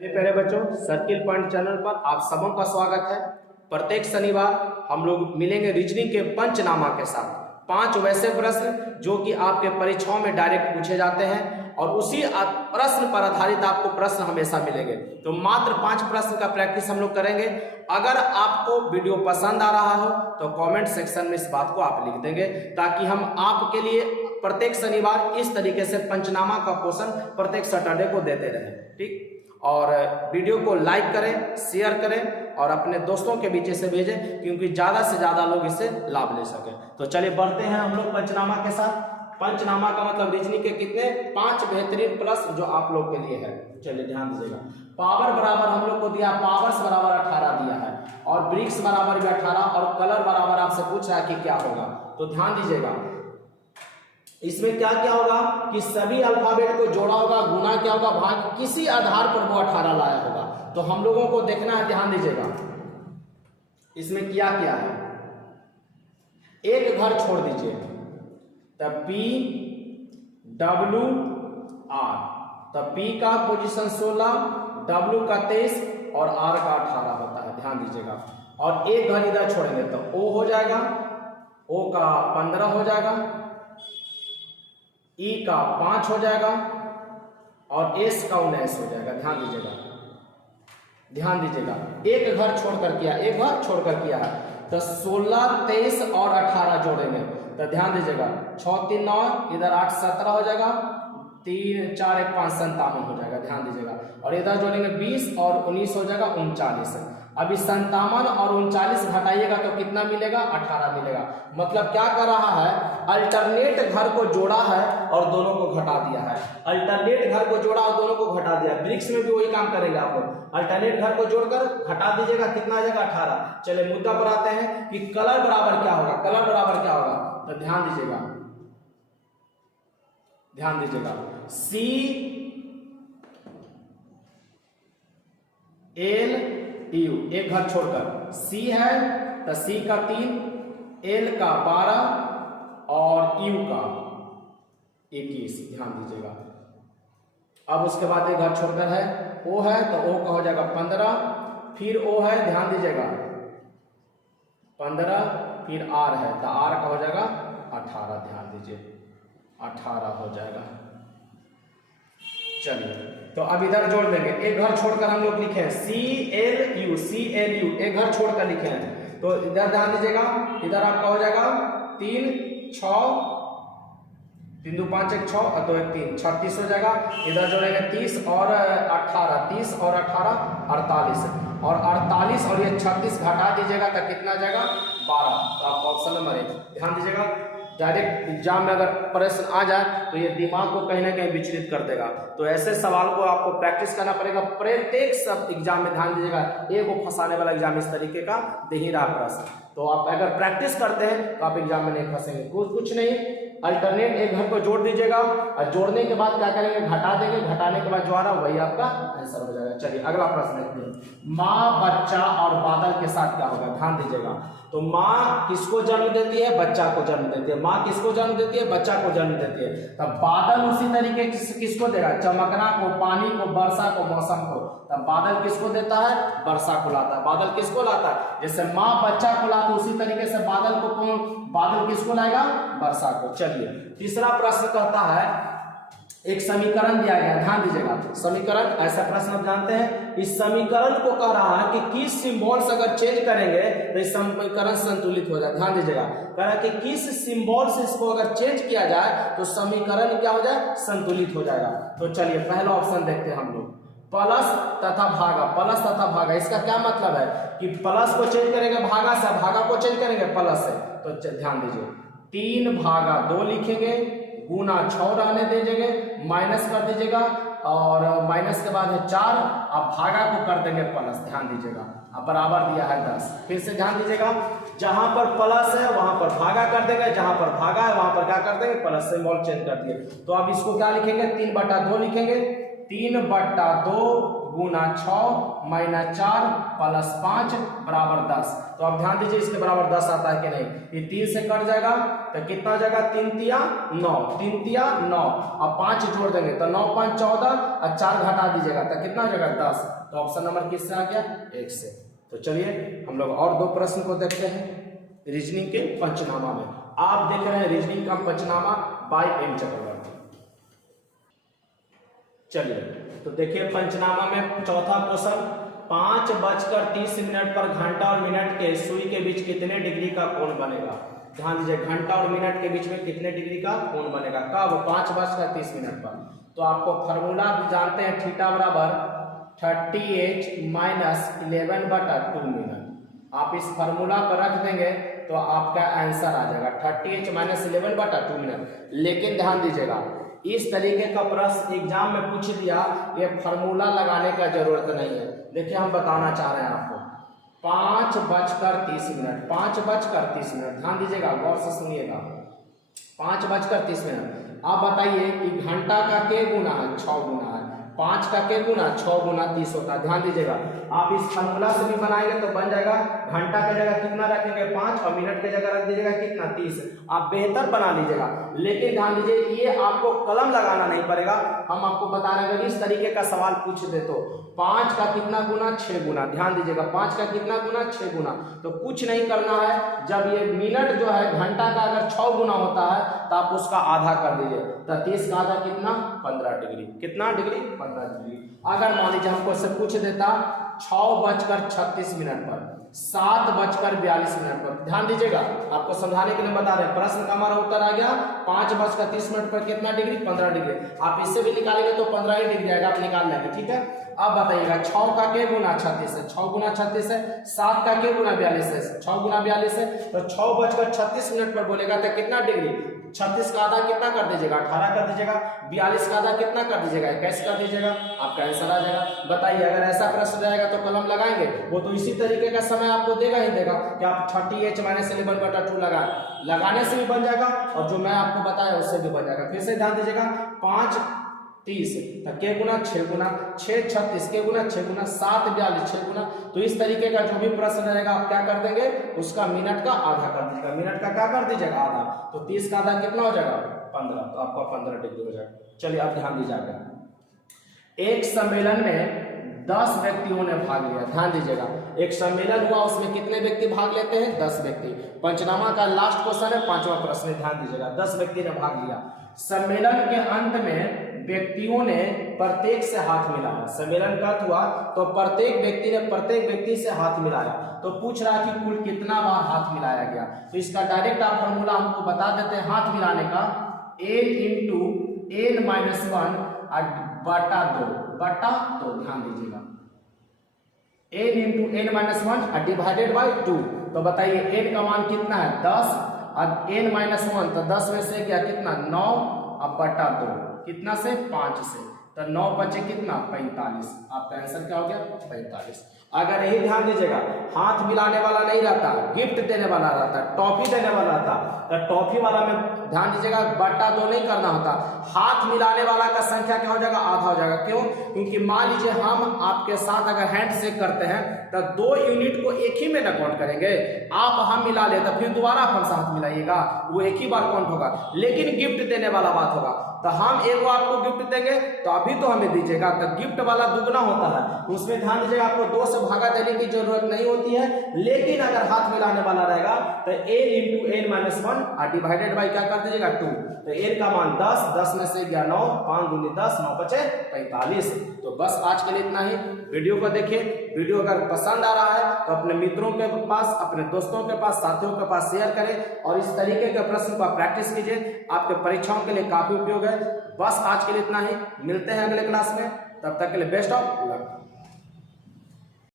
मेरे प्यारे बच्चों, सर्किल पॉइंट चैनल पर आप सबों का स्वागत है। प्रत्येक शनिवार हम लोग मिलेंगे रीजनिंग के पंचनामा के साथ। 5 वैसे प्रश्न जो कि आपके परीक्षाओं में डायरेक्ट पूछे जाते हैं और उसी प्रश्न पर आधारित आपको प्रश्न हमेशा मिलेंगे। तो मात्र 5 प्रश्न का प्रैक्टिस हम लोग करेंगे। अगर आपको वीडियो पसंद आ रहा हो तो कमेंट सेक्शन में इस बात को आप लिख देंगे, ताकि हम आपके लिए प्रत्येक शनिवार इस तरीके से पंचनामा का क्वेश्चन प्रत्येक सैटरडे को देते रहें। ठीक, और वीडियो को लाइक करें, शेयर करें और अपने दोस्तों के बीच से भेजें, क्योंकि ज़्यादा से ज़्यादा लोग इससे लाभ ले सकें। तो चलिए बढ़ते हैं हम लोग पंचनामा के साथ। पंचनामा का मतलब रीजनिंग के कितने 5 बेहतरीन प्रश्न जो आप लोग के लिए है। चलिए ध्यान दीजिएगा। पावर बराबर हम लोग को दिया, पावर्स बराबर 18 दिया है और ब्रिक्स बराबर भी 18 और कलर बराबर आपसे पूछ रहा है कि क्या होगा। तो ध्यान दीजिएगा, इसमें क्या क्या होगा कि सभी अल्फाबेट को जोड़ा होगा, गुना क्या होगा, भाग, किसी आधार पर वो 18 लाया होगा। तो हम लोगों को देखना है, ध्यान दीजिएगा इसमें क्या क्या है। एक घर छोड़ दीजिए, तब P W R, तब P का पोजीशन 16, W का 23 और R का 18 होता है। ध्यान दीजिएगा। और एक घर इधर छोड़ेंगे तो O हो जाएगा, O का 15 हो जाएगा, E का 5 हो जाएगा और S का 19 हो जाएगा। ध्यान दीजिएगा, ध्यान दीजिएगा। एक घर छोड़कर किया, एक घर छोड़कर किया है तो 16, 23 और 18 जोड़ेंगे तो ध्यान दीजिएगा 6 3 9, इधर 8 17 हो जाएगा, 3 4 1 5 57 हो जाएगा। ध्यान दीजिएगा। और इधर जोड़ेंगे 20 और 19 हो जाएगा 39। अभी 57 और 39 घटाइएगा तो कितना मिलेगा, 18 मिलेगा। मतलब क्या कर रहा है, अल्टरनेट घर को जोड़ा है और दोनों को घटा दिया है। अल्टरनेट घर को जोड़ा और दोनों को घटा दिया। ब्रिक्स में भी वही काम करेंगे आप लोग। अल्टरनेट घर को जोड़कर घटा दीजिएगा, कितना आ जाएगा, 18। चलिए मुद्दा पर आते हैं कि कलर बराबर क्या होगा। कलर बराबर क्या होगा तो ध्यान दीजिएगा, ध्यान दीजिएगा। C L U, एक घर छोड़कर C है तो C का 3, L का 12 और U का 21। ध्यान दीजिएगा। अब उसके बाद एक घर छोड़कर है O है तो O का हो जाएगा 15, फिर O है, ध्यान दीजिएगा 15, फिर R है तो R का हो जाएगा 18। ध्यान दीजिए 18 हो जाएगा। चलिए तो अब इधर जोड़ देंगे। एक घर छोड़कर हम लोग लिखे हैं CLU, CLU, एक घर छोड़कर लिखे हैं तो इधर ध्यान दीजिएगा, इधर आपका हो जाएगा 3 6, 3 2 5 1 6 और 2 1 3, 36 हो जाएगा। इधर जोड़ेंगे 30 और 18, 30 और 18 48 और 48 और ये 36 घटा दीजिएगा तो कितना आ जाएगा, 12। तो आपका ऑप्शन नंबर 1। ध्यान दीजिएगा, डायरेक्ट एग्जाम में अगर प्रश्न आ जाए तो ये दिमाग को कहीं ना कहीं विचलित कर देगा। तो ऐसे सवाल को आपको प्रैक्टिस करना पड़ेगा प्रत्येक सब एग्जाम में। ध्यान दीजिएगा, एक वो फंसाने वाला एग्जाम इस तरीके का दे ही रहा प्रश्न। तो आप अगर प्रैक्टिस करते हैं तो आप एग्जाम में नहीं फंसेंगे। कुछ नहीं, अल्टरनेट एक घर को जोड़ दीजिएगा और जोड़ने के बाद क्या करेंगे, घटा देंगे, घटाने के बाद जो आ रहा वही आपका आंसर हो जाएगा। चलिए अगला प्रश्न देखते हैं। माँ, बच्चा और बादल के साथ क्या होगा। ध्यान दीजिएगा। तो माँ किसको जन्म देती है, बच्चा को जन्म देती है। माँ किसको जन्म देती है, बच्चा को जन्म देती है। तब बादल उसी तरीके किसको देगा, चमकना को, पानी को, वर्षा को, मौसम को। तब बादल किसको देता है, वर्षा को लाता है। बादल किसको लाता है, जैसे माँ बच्चा को लाता है उसी तरीके से बादल को कौन, बादल किसको लाएगा, वर्षा को। चलिए तीसरा प्रश्न कहता है, एक समीकरण दिया गया, ध्यान दीजिएगा। समीकरण, ऐसा प्रश्न आप जानते हैं, इस समीकरण को कह रहा है कि किस सिंबल्स अगर चेंज करेंगे तो इस समीकरण संतुलित हो जाए। ध्यान दीजिएगा, कह रहा है कि किस सिंबल से इसको अगर चेंज किया जाए तो समीकरण क्या हो जाए, संतुलित हो जाएगा। तो चलिए पहला ऑप्शन देखते हैं हम लोग, प्लस तथा भागा। प्लस तथा भागा, इसका क्या मतलब है कि प्लस को चेंज करेंगे भागा से, भागा को चेंज करेंगे प्लस से। तो ध्यान दीजिए, 3 भागा 2 लिखेंगे, गुना 6 रहने दीजिएगा, माइनस कर दीजिएगा और माइनस के बाद है 4, अब भागा को कर देंगे प्लस। ध्यान दीजिएगा, अब बराबर दिया है 10। फिर से ध्यान दीजिएगा, जहां पर प्लस है वहां पर भागा कर देंगे, जहां पर भागा है वहां पर क्या कर देंगे, प्लस सिंबल चेंज कर दिए। तो अब इसको क्या लिखेंगे, 3/2 लिखेंगे, 3/2 गुना 6 माइनस 4 प्लस 5 बराबर 10। तो अब ध्यान दीजिए इसके बराबर 10 आता है कि नहीं, ये 3 से कट जाएगा तो कितना हो जाएगा, 3 तिया 9, 3 तिया 9, अब 5 जोड़ देंगे तो 9 5 14 और 4 घटा दीजिएगा तो कितना हो जाएगा 10। तो ऑप्शन नंबर किससे आ गया, 1 से। तो चलिए हम लोग और 2 प्रश्न को देखते हैं रीजनिंग के पंचनामा में। आप देख रहे हैं रीजनिंग का पंचनामा बाय एम चक्रवर्ती। चलिए तो देखिए पंचनामा में चौथा क्वेश्चन, 5:30 पर घंटा और मिनट के सुई के बीच कितने डिग्री का कोण बनेगा। ध्यान दीजिए घंटा और मिनट के बीच में कितने डिग्री का कोण बनेगा, कब, 5:30 पर। तो आपको फार्मूला जानते हैं, थीटा बराबर 30h माइनस 11/2 मिनट। आप इस फार्मूला पर रख देंगे तो आपका आंसर आ जाएगा 30h माइनस 11/2 मिनट। लेकिन ध्यान दीजिएगा इस तरीके का प्रश्न एग्जाम में पूछ दिया, ये फार्मूला लगाने का जरूरत नहीं है। देखिए हम बताना चाह रहे हैं आपको 5:30, 5:30। ध्यान दीजिएगा, गौर से सुनिएगा, 5:30। आप बताइए कि घंटा का के गुना है, 6 गुना है, 5 का के गुना 6 गुना 30 होता है। ध्यान दीजिएगा आप इस फार्मूला से भी बनाएंगे तो बन जाएगा, घंटा की जगह कितना रखेंगे 5 और मिनट की जगह रख दीजिएगा कितना 30। आप बेहतर बना लीजिएगा, लेकिन ध्यान दीजिए ये आपको कलम लगाना नहीं पड़ेगा, हम आपको बता रहे हैं। इस तरीके का सवाल पूछ दे तो 5 का कितना गुना 6 गुना, ध्यान दीजिएगा 5 का कितना गुना 6 गुना, तो कुछ नहीं करना है। जब ये मिनट जो है घंटा का अगर 6 गुना होता है तो आप उसका आधा कर दीजिए, तो 30 का आधा कितना 15 डिग्री, कितना डिग्री 15 डिग्री। अगर मान लीजिए हमको से पूछ देता 6:36 पर, 7:42 पर, ध्यान दीजिएगा आपको समझाने के लिए बता रहे हैं। प्रश्न का हमारा उत्तर आ गया 5:30 पर कितना डिग्री 15 डिग्री। आप इससे भी निकालेंगे तो 15 ही डिग्री आएगा, आप निकाल लेंगे, ठीक है। अब बताइएगा 6 का के गुना 36 है, 6 गुना 36 है, 7 का के गुना 42 है, 6 गुना 42 है, तो 6:36 पर बोलेगा तो कितना डिग्री, 36 का आधा कितना कर दीजिएगा 18 कर दीजिएगा, 42 का आधा कितना कर दीजिएगा 21 कर दीजिएगा, आपका आंसर आ जाएगा। बताइए अगर ऐसा प्रश्न रहेगा तो कलम लगाएंगे, वो तो इसी तरीके का समय आपको देगा ही देगा कि आप 30h माइनस 11/2 लगाने से भी बन जाएगा और जो मैं आपको बताया उससे भी बन जाएगा। फिर से ध्यान दीजिएगा 5:30 के गुना 6 गुना 6:36 के गुना 6 गुना 7:42 6 गुना। तो इस तरीके का जो भी प्रश्न रहेगा आप क्या कर देंगे, उसका मिनट का आधा कर दीजिएगा, मिनट का क्या कर दीजिएगा आधा, तो 30 का आधा कितना हो जाएगा 15, तो आपका 15 डिग्री हो जाएगा। चलिए अब ध्यान दीजिएगा, एक सम्मेलन में 10 व्यक्तियों ने भाग लिया। ध्यान दीजिएगा एक सम्मेलन हुआ, उसमें कितने व्यक्ति भाग लेते हैं 10 व्यक्ति। पंचनामा का लास्ट क्वेश्चन है, 5वां प्रश्न है, ध्यान दीजिएगा 10 व्यक्ति ने भाग लिया। सम्मेलन के अंत में व्यक्तियों ने प्रत्येक से हाथ मिलाया। सम्मेलन का हुआ तो प्रत्येक व्यक्ति ने प्रत्येक व्यक्ति से हाथ मिलाया, तो पूछ रहा है कि कुल कितना बार हाथ मिलाया गया। तो इसका डायरेक्ट आप फॉर्मूला हमको बता देते हैं हाथ मिलाने का, n × n-1 बटा 2। ध्यान दीजिएगा n × n-1 डिवाइडेड बाय 2। तो बताइए n का मान कितना है 10 और n-1 तो 10 में से क्या कितना 9 अब बटा 2 कितना से 5 से, तो 9 बचे कितना 45। आपका आंसर क्या हो गया 45। अगर यही ध्यान दीजिएगा हाथ मिलाने वाला नहीं रहता, गिफ्ट देने वाला रहता, टॉफी देने वाला रहता, तो टॉफी वाला में ध्यान दीजिएगा बटा 2 नहीं करना होता, हाथ मिलाने वाला का संख्या क्या हो जाएगा आधा हो जाएगा। क्यों, क्योंकि मान लीजिए हम आपके साथ अगर हैंड शेक करते हैं तो 2 यूनिट को एक ही में ना काउंट करेंगे, आप हम मिला ले तो फिर दोबारा आप हमसे हाथ मिलाइएगा, वो एक ही बार काउंट होगा। लेकिन गिफ्ट देने वाला बात होगा, तो हम एक आपको गिफ्ट देंगे तो अभी तो हमें दीजिएगा, तो गिफ्ट वाला दुगना होता है, उसमें ध्यान दीजिएगा आपको 2 से भागा देने की जरूरत नहीं होती है। लेकिन अगर हाथ मिलाने वाला रहेगा तो n × n-1 डिवाइडेड बाय क्या कर दीजिएगा 2, तो n का मान 10, 10 में से गया 9, 5 दूनी 10, 9 बचे 45। तो बस आज के लिए इतना ही। वीडियो को देखिए, वीडियो अगर पसंद आ रहा है तो अपने मित्रों के पास, अपने दोस्तों के पास, साथियों के पास शेयर करें और इस तरीके के प्रश्न का प्रैक्टिस कीजिए, आपके परीक्षाओं के लिए काफी उपयोग है। बस आज के लिए इतना ही, मिलते हैं अगले क्लास में, तब तक के लिए बेस्ट ऑफ लक।